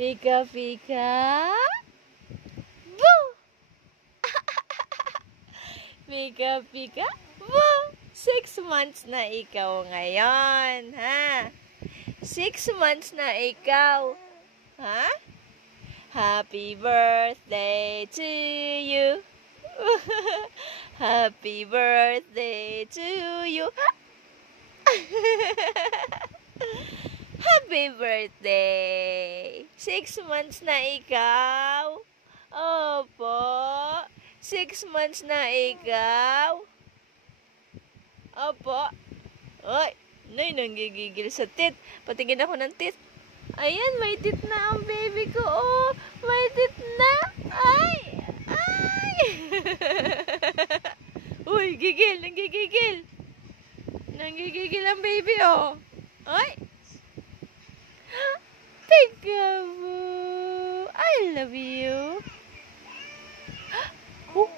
Pika, pika. Boo! Pika, pika. Boo! 6 months na ikaw ngayon, ha? 6 months na ikaw. Ha? Happy birthday to you. Happy birthday to you. Happy birthday! 6 months na ikaw? Opo. 6 months na ikaw? Opo. Oy, nay, nanggigigil sa tit. Patingin ako ng tit. Ayan, may tit na ang baby ko. Oh, may tit na. Ay! Ay! Uy, gigil. Nanggigigil. Nanggigigil ang baby, oh. Ay! Peekaboo! I love you. Oh.